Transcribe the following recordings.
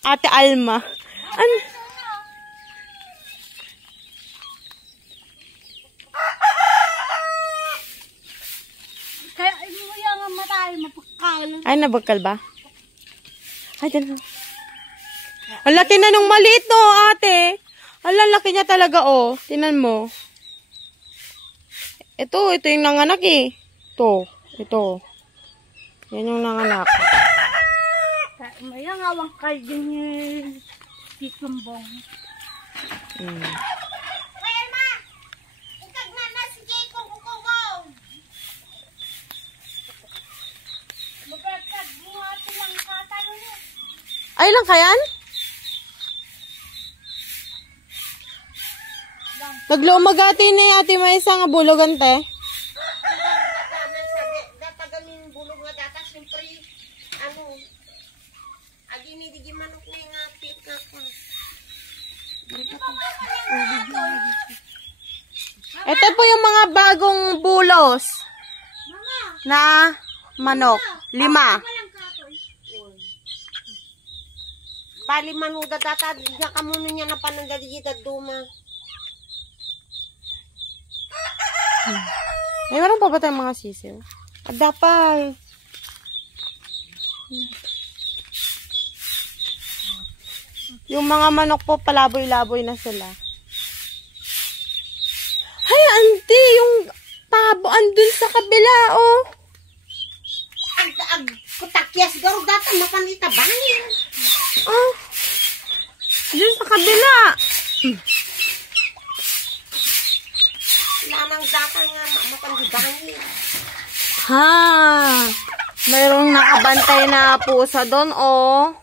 Ate Alma. Ano? Kaya mo yung matay, mapakal. Ay, nabagkal ba? Ay, dyan. Ang laki na nung maliit, no, ate. Ang laki niya talaga, oh. Tinan mo. Ito yung nanganak, eh. Ito. Yan yung nanganak. May awang kal din yung titumbong. Welma! Ikag na na si Jay kung kukugaw. Magkakag mga silang katalo niya. Ay lang kayan? Nagluumagati ni ate may isang bulugan, te. Datagamin bulog nga data, siyempre, agini-digi manok na yung apit ka ko. Ito po yung mga bagong bulos na manok. 5. Bali manuda data, diya ka muna niya na pananggadigit at duma. Ay, meron pa ba tayong mga sisiw? Adapal. Yung mga manok po, palaboy-laboy na sila. Ay, auntie, yung pabo andun sa kabila, oh. Kutakyas garo data, mapanita bangin. Oh. Dun sa kabila. Lanang data nga, mapanita bangin. Ha. Mayroong nakabantay na pusa doon, oh.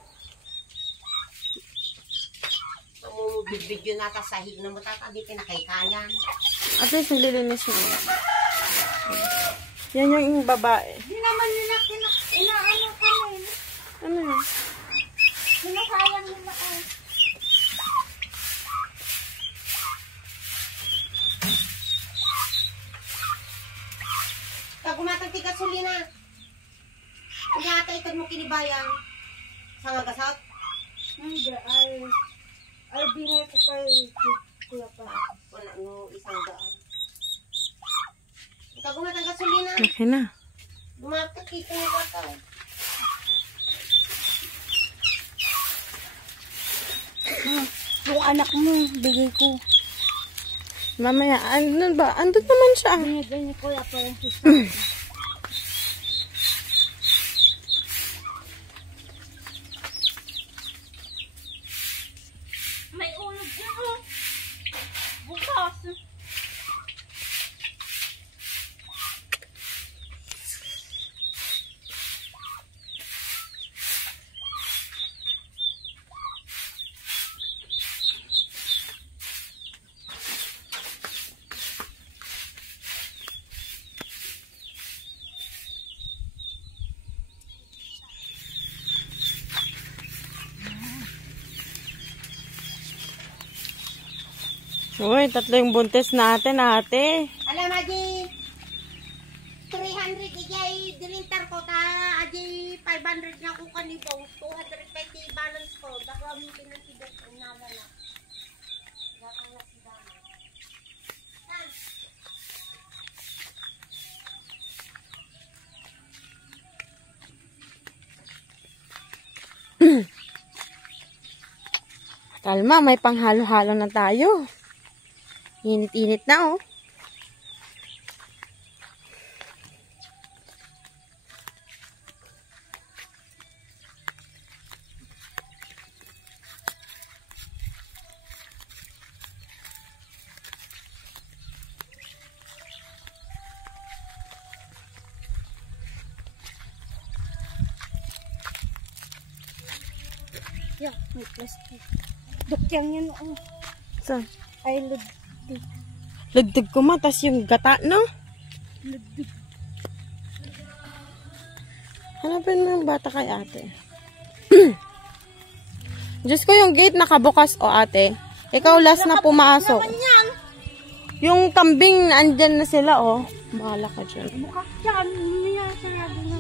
Bibigyo na ka sahig na mo tata, di pinakaykayan. At least nililinis na. Yan yung babae. Di naman nila inaano kami. Ano yun? Sinasayang nila eh. Kagumatang tiga sulina. Kaya ata ikad mo kinibayang. Sa nga gasat? Hindi, ay binay ko kay kuya pa. Wala no, 100. Kagumatang gasolina. Okay na. Gumatak kita niya ka. Yung anak mo, bigay ko. Mamaya, ano ba? Andun naman siya. Binigay niya kuya pa yung pusa. May ulog dyan oh. Bukas. Uy, 3 yung buntis natin, ate. Alam, Aji, 300 ijay dilintar ko ta, Aji, 500 na ko kanibong, 250 balance ko, baka mo pinatigas ang nalala. Baka nga si Dama. Kalma, may panghalo-halo na tayo. Init-init na, oh. Yeah, may plastic. Dukyang yan, oh. So, Ay, luddig. lugdig ko ma, tas yung gata, no? Luddig. Hanapin mo yung bata kay ate. Diyos ko, yung gate nakabukas, o ate. Ikaw last na pumasok. Yan. Yung kambing, andyan na sila, oh. Bahala ka dyan. Bukas yan. Hindi yan sarado na.